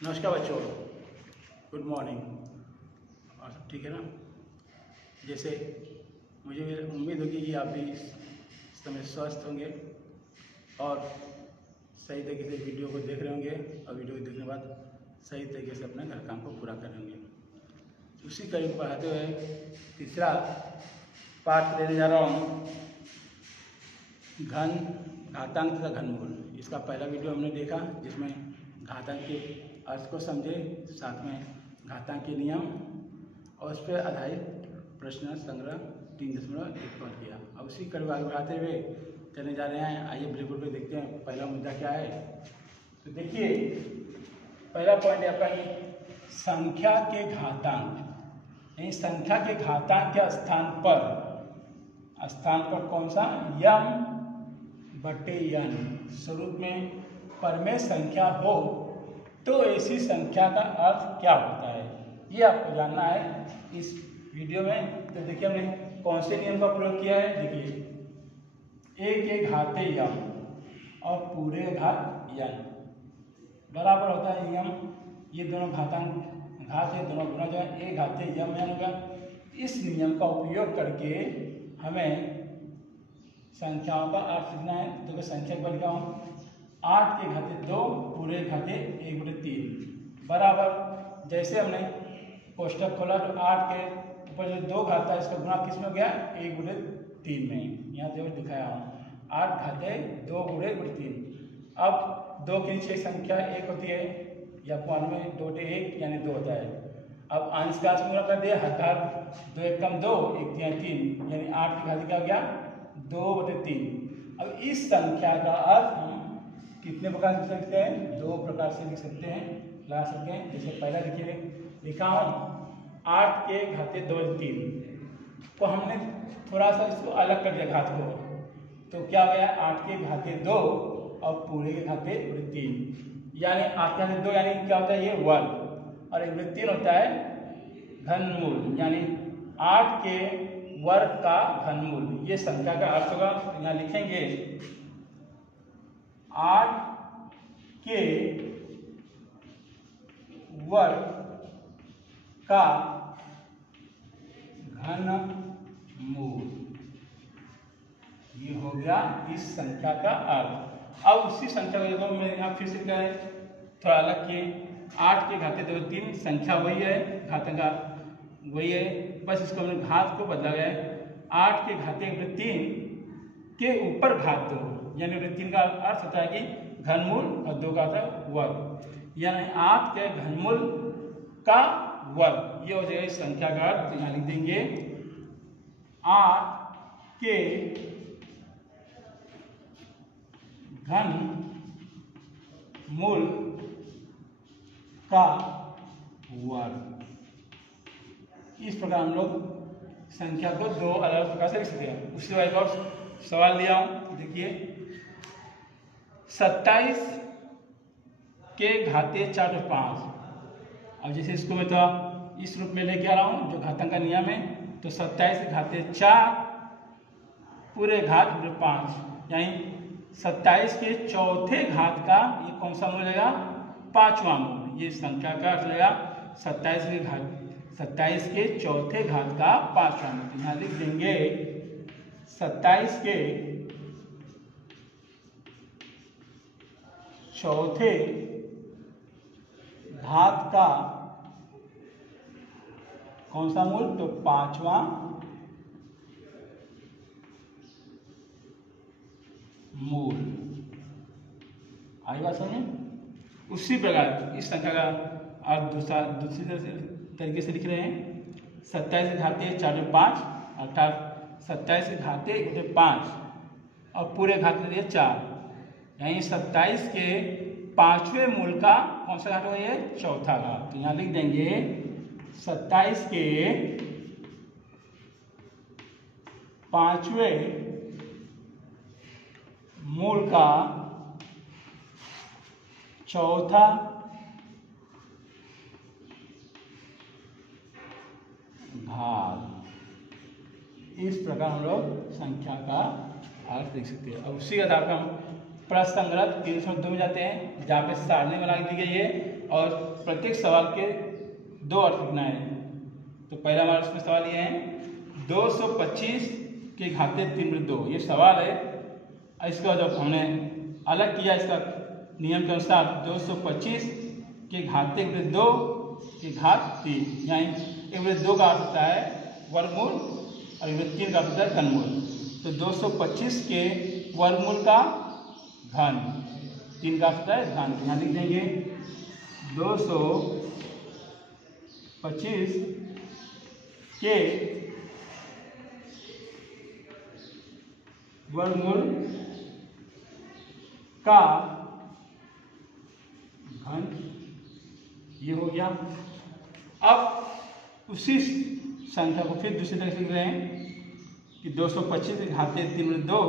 नमस्कार बच्चों, good morning. और सब ठीक है ना? जैसे मुझे उम्मीद होगी कि आप भी इस समय स्वस्थ होंगे और सही तरीके से वीडियो को देख रहे होंगे और वीडियो को देखने के बाद सही तरीके से अपने घर काम को पूरा कर रहे होंगे। उसी कड़ी को पढ़ाते हुए तीसरा पाठ लेने जा रहा हूँ, घन घातांक तथा घनमूल। इसका पहला वीडियो हमने देखा जिसमें घातांक के अर्थ को समझे, साथ में घातांक के नियम और उस पर आधारित प्रश्न संग्रह 3.1 किया। अब उसी कड़ी को आगे बढ़ाते हुए चलने जा रहे हैं। आइए ब्लैक बोर्ड पे देखते हैं पहला मुद्दा क्या है। तो देखिए, पहला पॉइंट है आपका संख्या के घातांक। यानी संख्या के घातांक के स्थान पर कौन सा? m/n। स्वरूप में परमेय संख्या हो तो ऐसी संख्या का अर्थ क्या होता है, ये आपको जानना है इस वीडियो में। तो देखिए हमने कौन से नियम का प्रयोग किया है। देखिए, a के घाते m और पूरे घात n बराबर होता है नियम। ये दोनों घातांक घात है, दोनों गुना जो है a घाते m n होगा। इस नियम का उपयोग करके हमें संख्याओं का अर्थ लिखना है। तो संख्या पर लिखा हूँ 8 के घाते 2 पूरे घाते 1/3 बराबर। जैसे हमने कोष्टक खोला तो 8 के ऊपर जो 2 घात था इसका गुणा किस में हो गया? 1/3 में। यहाँ जो दिखाया हूँ 8 घाते 2 गुणे 1/3। अब 2 की 6 संख्या 1 होती है, या मालूम है 2 × 1 यानी 2 होता है। अब अंश का गुणा कर दिया, हर घात 2 × 1 = 2, 1 × 3 यानी 8 की घात क्या हो गया? 2/3। अब इस संख्या का अर्थ हम कितने प्रकार से लिख सकते हैं? 2 प्रकार से लिख सकते हैं, ला सकते हैं। जैसे पहला देखिए लिखा हूँ 8 के घाते 2/3 को हमने थोड़ा सा इसको अलग कर दिया घात को, तो क्या हो गया? 8 के घाते 2 और पूरे के घाते 1/3 यानी 8 के घाते 2 यानी क्या होता है? ये वर्ग, और 1/3 होता है घनमूल, यानी 8 के वर्ग का घनमूल। ये संख्या का अर्थ होगा। यहाँ लिखेंगे 8 के वर्ग का घनमूल, ये हो गया इस संख्या का अर्थ। अब उसी संख्या को देखो, मैं यहाँ फिर से करें थोड़ा अलग किए। 8 के घाते 2/3 संख्या वही है, घातांक वही है, बस इसको हमने घात को बदला गया है। 8 के घाते 1/3 के ऊपर घात 2 यानी 1/3 का अर्थ होता है कि घनमूल और 2 का होता है वर्ग, यानी 8 के घनमूल का वर्ग। ये हो जाएगा इस संख्या का अर्थ। तो यहाँ लिख देंगे 8 के घनमूल का वर्ग। इस प्रकार हम लोग संख्या को 2 अलग प्रकार से लिख सकते हैं। उसके बाद एक और सवाल लिया हूं, देखिए 27 के घाते 4/5। अब जैसे इसको मैं तो इस रूप में लेके आ रहा हूं जो घातांक का नियम है, तो 27 के घाते 4 पूरे घात 5 यानी 27 के चौथे घात का ये कौन सा मूल रहेगा? 5वां मूल। ये संख्या का अर्थ रहेगा 27 के चौथे घात का 5वां मूल। यहाँ लिख देंगे 27 के चौथे घात का कौन सा मूल? तो 5वां मूल। आई बात समझे? उसी प्रकार इस संख्या का अर्थ दूसरी तरीके से लिख रहे हैं। 27 के घाते 4/5 अर्थात 27 के घाते 1/5 और पूरे घात ले लिए 4, यानी 27 के 5वें मूल का कौन सा घात होगा? ये चौथा घात। तो यहाँ लिख देंगे 27 के 5वें मूल का चौथा घात। इस प्रकार हम लोग संख्या का अर्थ देख सकते हैं। अब उसी आधार पर हम प्रसंगत 302 में जाते हैं, जहाँ पे सारणी बना दी गई है और प्रत्येक सवाल के 2 अर्थ लिखना है। तो पहला हमारा उसमें सवाल ये है 225 के घाते 3/2, ये सवाल है। इसका जब हमने अलग किया इसका नियम के अनुसार 225 के घाते 2 के घात 3, यानी 1/2 का अर्थ होता है वर्गमूल और 1/3 का अर्थ होता है घनमूल। तो 225 के वर्गमूल का घन, 3 का अर्थ होता है घन। यहाँ लिख देंगे 225 के वर्गमूल का घन, ये हो गया। अब उसी संख्या को फिर दूसरी तरह से लिख रहे हैं कि 225 के घाते 3/2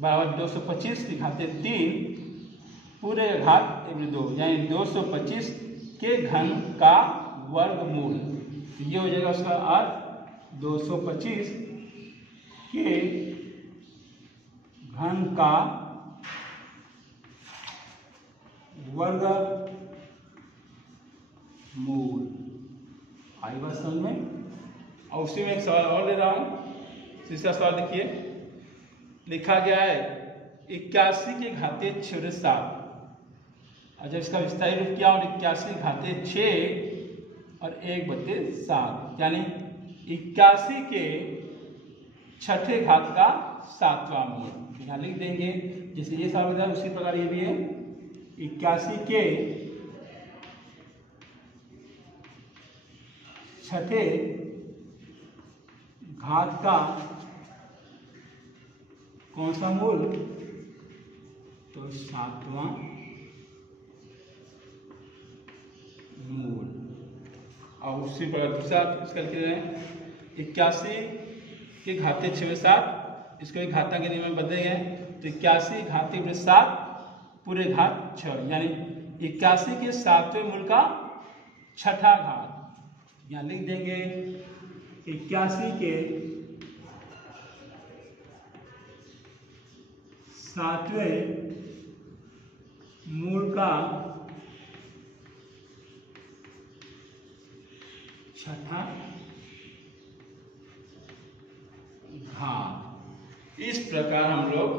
बराबर 225 के घाते 3 पूरे घात 1/2, यानी 225 के घन का वर्गमूल। तो ये हो जाएगा उसका अर्थ 225 के घन का वर्गमूल। आई बात समझ में। और उसी में एक सवाल और दे रहा हूं, तीसरा सवाल देखिए, लिखा गया है 81 के घाते 6/7। और जब इसका विस्तारित रूप किया और 81 के घाते 6 और 1/7, यानी 81 के छठे घात का 7वां मूल। यहाँ लिख देंगे, जैसे ये सवाल है उसी प्रकार ये भी है 81 के छठे घात का कौन सा मूल, तो 7वां मूल। और उसी प्रकार दूसरा इसका लिख रहे हैं 81 के घाते 6/7, इसको एक घाता के नियम में बदलेंगे तो 81 घाते 7 पूरे घात 6, यानी 81 के 7वें मूल का छठा घात। यहाँ लिख देंगे 81 के 7वें मूल का छठा घात। इस प्रकार हम लोग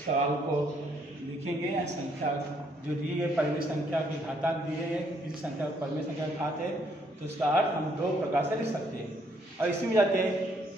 सवाल को लिखेंगे। या संख्या जो दी है परिमेय संख्या की घातांक दिए है, किसी संख्या परिमेय संख्या का घात है, तो उसका अर्थ हम 2 प्रकार से लिख सकते हैं। और इसी में जाते हैं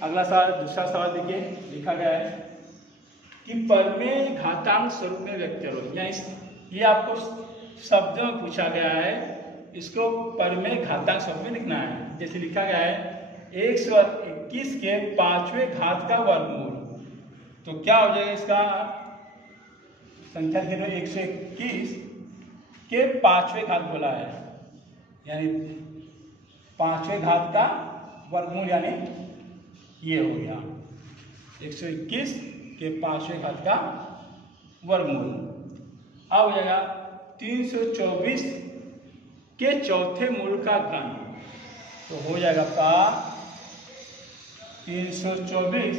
अगला सवाल, दूसरा सवाल देखिए, लिखा गया है कि परिमेय घातांक स्वरूप में व्यक्त करो। ये आपको शब्दों में पूछा गया है, इसको परिमेय घातांक स्वरूप में लिखना है। जैसे लिखा गया है 121 के 5वें घात का वर्गमूल। तो क्या हो जाएगा इसका संख्या 121 के 5वें घात बोला है, यानी 5वें घात का वर्गमूल, यानी ये हो गया 121 के 5वें घात का वर्गमूल। अब हो जाएगा 324 के चौथे मूल का घन। तो हो जाएगा का 324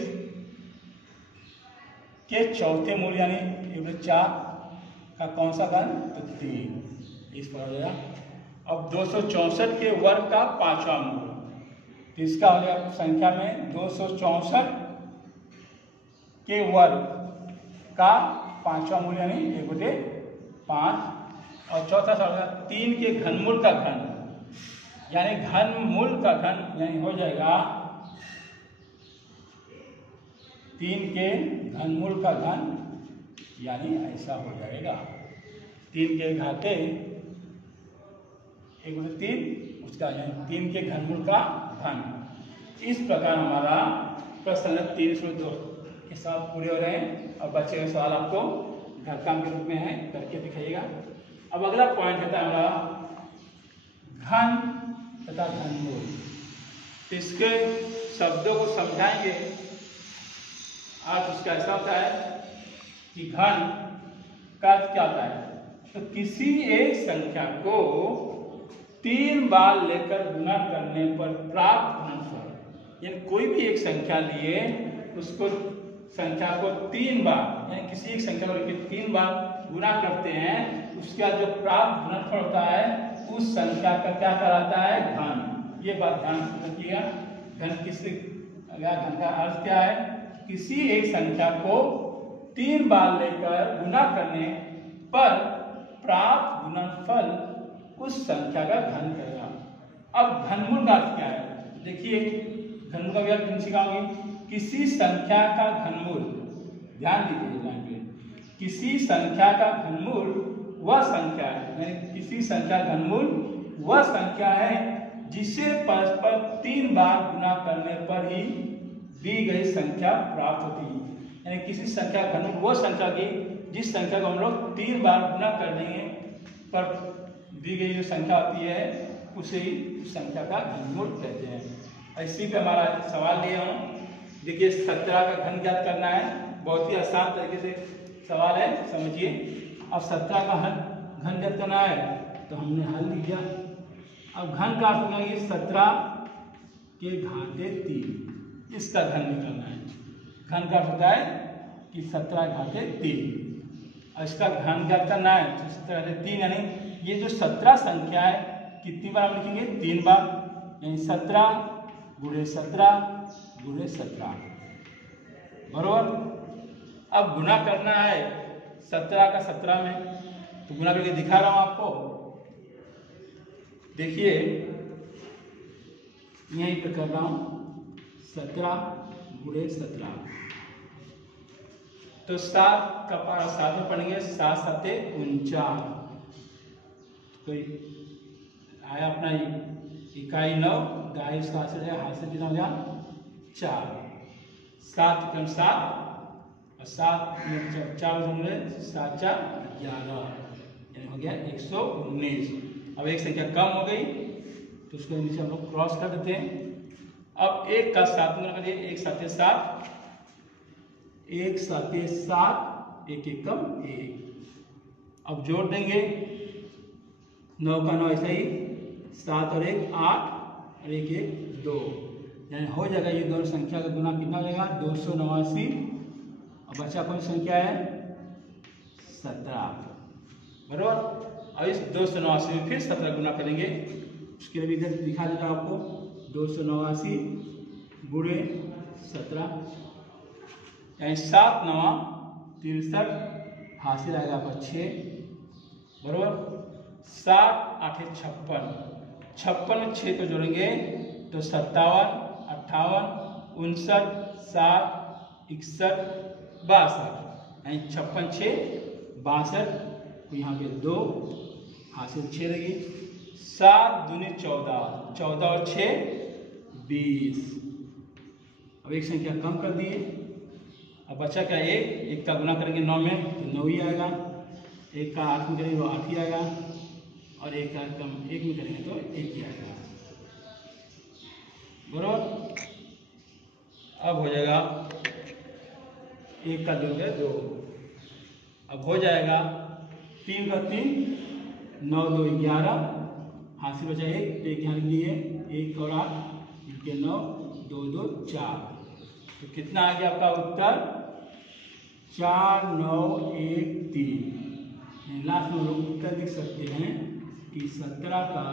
के चौथे मूल यानी 1/4 का कौन सा घन, तो 3। इस पर हो जाएगा। अब 264 के वर्ग का 5वां मूल, तो इसका हो जाएगा संख्या में 264 के वर्ग का 5वां मूल यानी 1/5। और चौथा सवाल 3 के घनमूल का घन, यानी घनमूल का घन, यानी हो जाएगा 3 के घनमूल का घन, यानी ऐसा हो जाएगा 3 के घाते 1/3, उसका यानी 3 के घनमूल का घन। इस प्रकार हमारा प्रश्न 302 के साथ पूरे हो रहे हैं। और बचे हुए सवाल आपको घर काम के रूप में है, करके दिखाइएगा। अब अगला पॉइंट है हमारा घन तथा घनमूल। इसके शब्दों को समझाएंगे। आज उसका ऐसा होता है कि घन का अर्थ क्या होता है, तो किसी एक संख्या को 3 बार लेकर गुणा करने पर प्राप्त घनफल, यानी कोई भी एक संख्या लिए उसको संख्या को 3 बार यानी किसी एक संख्या को लेकर 3 बार गुना करते हैं, उसका जो प्राप्त गुणनफल होता है उस संख्या का क्या कहलाता है? घन। ये बात ध्यान से रखिएगा। घन का अर्थ क्या है? किसी एक संख्या को 3 बार लेकर गुना करने पर प्राप्त गुणनफल उस संख्या का घन करेगा। अब घनमूल का अर्थ क्या है? देखिए घनमूल का व्याख्या सिखाऊंगी। किसी संख्या का घनमूल, ध्यान दीजिए लाइन पे, किसी संख्या का घनमूल वह संख्या है, यानी किसी संख्या का घनमूल वह संख्या है जिसे परस्पर 3 बार गुना करने पर ही दी गई संख्या प्राप्त होती है। यानी किसी संख्या का घनमूल वो संख्या की जिस संख्या को हम लोग 3 बार गुना कर देंगे पर दी गई जो संख्या होती है उसे ही उस संख्या का घनमूल कहते हैं। इसी पे हमारा सवाल लिया हूँ। देखिए 17 का घन ज्ञात करना है, बहुत ही आसान तरीके से सवाल है, समझिए। अब 17 का घन ज्ञात करना है तो हमने हल लिख दिया। अब घन का अर्थ होगा ये 17 के घाते 3, इसका घन निकालना है। घन का अर्थ होता है कि 17 घाते 3 और इसका घन ज्ञात करना है तो 17 घाते 3 यानी ये जो 17 संख्या है कितनी बार हम लिखेंगे? 3 बार, यानी 17 गुणे 17 गुणे 17 बरोबर। अब गुना करना है 17 का 17 में, तो गुना करके दिखा रहा हूं आपको। देखिए यहीं पे कर रहा हूं 17 गुणे 17, तो 7 का पारा 7 में पढ़ेंगे, 7 7 49, तो आया अपना इकाई 9, गाय इसका हासिल कितना हो गया? 4। 7 कम 7 और 7 में 4 होंगे, 7 4 11, यानी हो गया 119। अब एक संख्या कम हो गई तो उसको नीचे हम लोग क्रॉस कर देते हैं। अब 1 का 7 में करिए, 1 7 7, 1 7 7, 1 1 कम 1। अब जोड़ देंगे 9 का 9 ऐसा ही, 7 और 1 8 और 1 1 2, यानी हो जाएगा ये दोनों संख्या का गुना कितना हो जाएगा? 289। और बचा कौन संख्या है? 17 बरोबर। और इस 289 में फिर 17 गुना करेंगे, उसके लिए इधर दिखा देगा आपको। 289 गुणे 17 यानी 7 9 63, हासिल आएगा आपका 6 बरोबर। 7 8 56, 56 में 6 को जोड़ेंगे तो 57 58 59 60 61 62, यानी 56 6 62, तो यहाँ पे 2 हासिल 6 रहेगी। 7 दूनी 14, 14 और 6 20। अब एक संख्या कम कर दिए, अब बचा क्या? 1 का गुना करेंगे 9 में तो 9 ही आएगा, 1 का 8 में करेंगे तो 8 ही आएगा, और 1 का कम 1 में करेंगे तो 1 ही आएगा बरोबर। अब हो जाएगा 1 का 2 है 2, अब हो जाएगा 3 का 3, 9 2 11, हासिल बचा 1, तो 1 यहाँ लिख दिए, 1 और 8 1 9 2 2 4, तो कितना आ गया आपका उत्तर? 4 9 1 3। लास्ट में लोग उत्तर लिख सकते हैं कि 17 का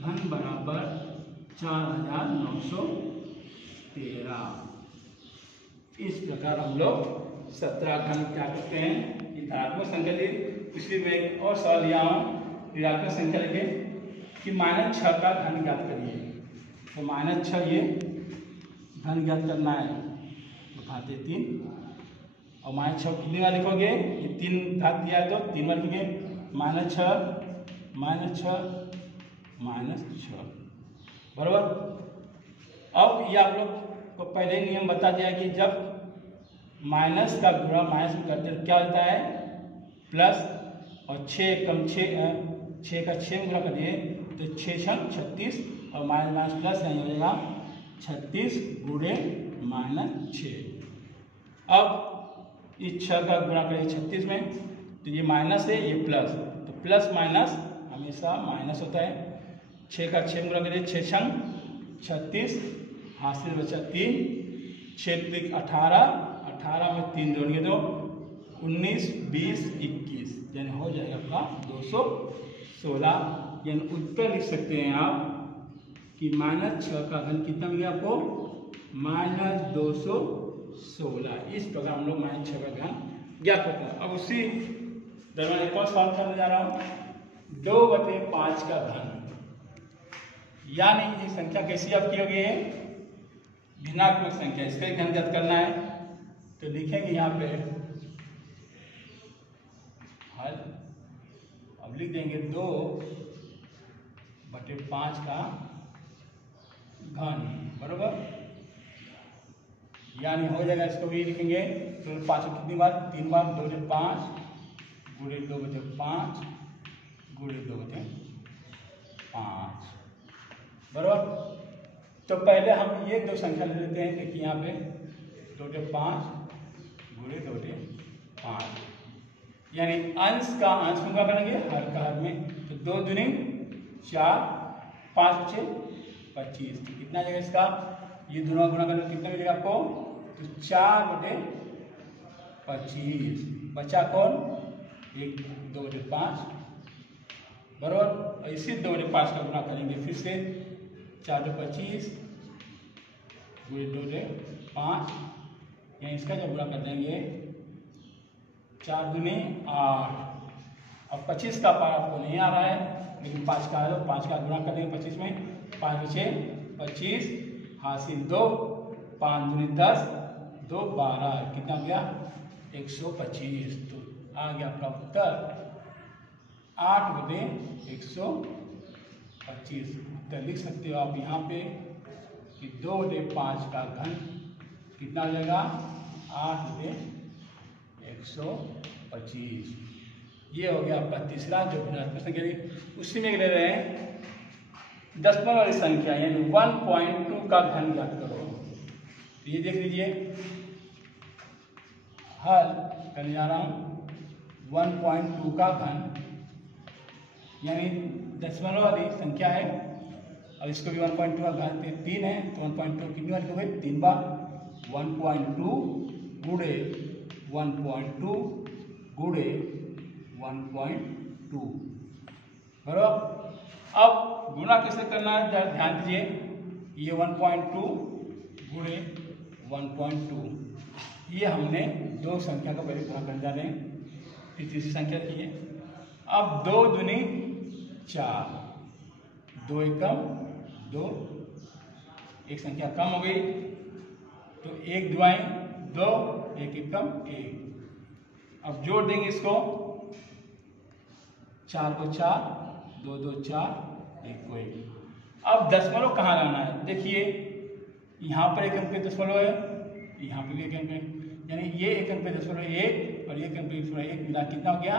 घन बराबर 4913। इस प्रकार हम लोग 17 घन क्या करते हैं? धनात्मक संख्या ली। पिछली में एक और सवाल लिया हूँ, ऋणात्मक संख्या लिखे कि -6 का घन ज्ञात करिए। तो -6 ये घन ज्ञात करना है, तो घाते 3, और -6 कितनी बार लिखोगे? ये 3 घात दिया है तो 3 बार लिखेंगे, -6 बराबर। अब ये आप लोग को पहले ही नियम बता दिया कि जब माइनस का गुणा माइनस में करते तो क्या होता है? प्लस, और 6 कम 6 का 6 में गुणा कर दिए तो 6 6 36, और माइनस प्लस नहीं हो जाएगा 36 गुणे -6। अब इस 6 का गुणा करें 36 में तो ये माइनस है, ये प्लस, तो प्लस माइनस हमेशा माइनस होता है। 6 का 6 गुणा करिए, 6 6 36, हासिल बचा 3, 6 18 18 में 3 जोड़िए तो 19, 20, 21 यानी हो जाएगा आपका 216। यानी उत्तर लिख सकते हैं आप कि -6 का घन कितना मिलेगा आपको, -216। इस प्रकार हम लोग -6 का घन ज्ञात करते हैं। अब उसी दरम्यान एक और सवाल करने जा रहा हूँ, 2/5 का घन, यानी ये संख्या कैसी आपकी होगी, ऋणात्मक संख्या, इसका घन ज्ञात करना है। तो लिखेंगे यहाँ पे हल, अब लिख देंगे 2/5 का घन बराबर, यानी हो जाएगा, इसको भी लिखेंगे तो 5 कितनी बार, 3 बार, 2/5 गुणे 2/5 गुणे 2/5 बराबर। तो पहले हम ये दो संख्या ले लेते हैं, देखिए यहाँ पे 2/5 गुणे 2/5, यानी अंश का अंश में क्या करेंगे, हर का हर में, तो 2 दूनी 4, 5 बचे 25, तो कितना आ जाएगा इसका, ये दोनों गुणा करने कितना मिलेगा आपको, तो 4/25, बचा कौन, 1 2/5 बराबर। इसी 2/5 का गुणा करेंगे फिर से, 4/25 गुणे 2/5, यानी इसका जब गुणा कर देंगे 4 दूनी 8। अब 25 का पार आपको नहीं आ रहा है, लेकिन 5 का है तो 5 का गुणा कर देंगे 25 में, 5 बचे 25, हासिल 2, 5 दूनी 10, 2 12, कितना हो गया 125। तो आ गया आपका उत्तर 8/125। उत्तर लिख सकते हो आप यहाँ पे कि 2/5 का घन कितना हो जाएगा, 8/125। ये हो गया आपका तीसरा जो ऋणात्मक संख्या। उसी में ले रहे हैं दशमलव वाली संख्या, यानी 1.2 का घन ज्ञात करो। तो ये देख लीजिए, हल करने जा रहा हूँ 1.2 का घन, यानी दशमलव वाली संख्या है, और इसको भी 1.2 का घन 3 है, तो 1.2 कितनी बार हो गई, 3 बार, 1.2 गुणे 1.2 गुणे 1.2 बराबर। अब गुणा कैसे करना है, ध्यान दीजिए, ये 1.2 गुणे 1.2, ये हमने दो संख्या का पहले गुणा करने जा रहे हैं, फिर तीसरी संख्या की है। अब 2 दूनी 4, 2 एकम 2, एक संख्या कम हो गई, तो 1 दुआएं 2, 1 एकम 1। अब जोड़ देंगे इसको, 4 को 4, 2 2 4, 1 को 1। अब दशमलव कहाँ लाना है, देखिए यहाँ पर एक अंक पे दशमलव है, यहाँ पे भी एक अंक है, यानी ये एक अंक पे दशमलव 1 और ये एक अंक पे दशमलव 1 मिला कितना हो गया,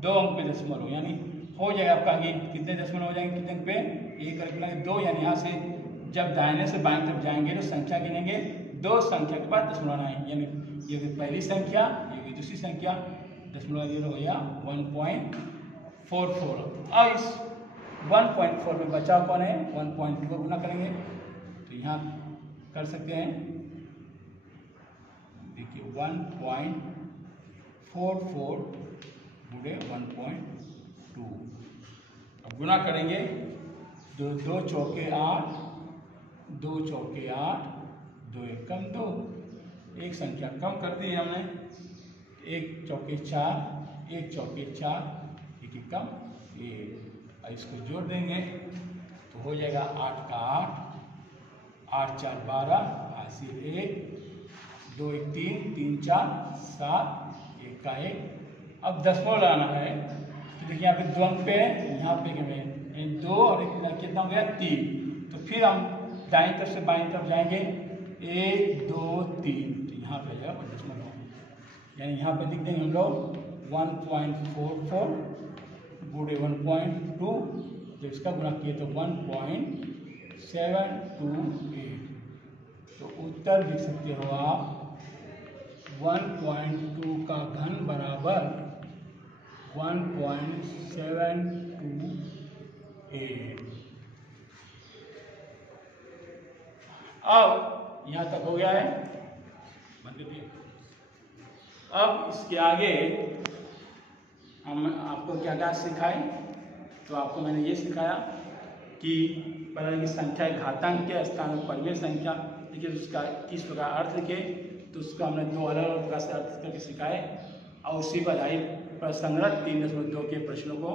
2 अंक पे दशमलव, यानी हो जाएगा आपका ये कितने दशमलव हो जाएंगे, कितने अंक पे, 1 अंक पे 2, यानी यहाँ से जब दाहिने से बाएं तरफ जाएंगे तो संख्या गिनेंगे, 2 संख्या के बाद दशमलव आना है, यानी ये पहली संख्या, ये दूसरी संख्या, दशमलव हो गया 1.44। अब इस 1.4 में बचा कौन है, 1.2 को गुना करेंगे, तो यहाँ कर सकते हैं, देखिए 1.44 गुणे 1.2, अब गुना करेंगे, 2 चौके 8, 2 चौके 8, 2 एकम 2, एक संख्या कम कर दी हमने, 1 चौके 4, 1 चौके 4, 1 एकम 1, इसको जोड़ देंगे तो हो जाएगा 8 का 8, 8 4 12, हासिल 1, 2 1 3, 3 4 7, 1 का 1। अब दशमलव लाना है, तो देखिए यहाँ पे 2 अंक पे है, यहाँ पे 2 और 1 कितना हो गया 3, तो फिर हम दाईं तरफ से बाईं तरफ जाएंगे, 1 2 3, तो यहाँ पे जाएगा दशमलव, यानी यहाँ पे लिख देंगे हम लोग 1.44 गुणे 1.2, तो इसका गुणा किए तो 1.728, तो उत्तर लिख सकते हो आप 1.2 का घन बराबर 1.728। अब यहाँ तक हो गया है, बंद कर दिए। अब इसके आगे हम आपको क्या क्या सिखाए, तो आपको मैंने ये सिखाया कि पहले की संख्या घातांक के स्थान में परिमेय संख्या देखिए, उसका किस प्रकार अर्थ लिखे, तो उसका हमने 2 अलग अलग प्रकार से अर्थ करके सिखाए और उसी पर आधारित पर संग्रह 3.2 के प्रश्नों को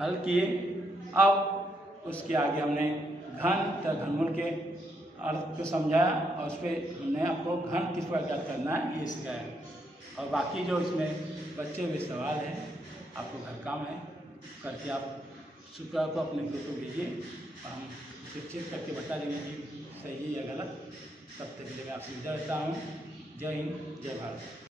हल किए। अब उसके आगे हमने घन तथा घनमूल के अर्थ को समझाया और उस पर हमने आपको घन किस प्रकार ज्ञात करना है ये सिखाया। और बाकी जो इसमें बचे हुए सवाल हैं आपको घर काम है करके आप शुक्र को अपने ग्रुप को भेजिए और हम उसे चेक करके बता देंगे कि सही है या गलत। तब तक के लिए मैं आपसे विदा लेता हूँ। जय हिंद, जय भारत।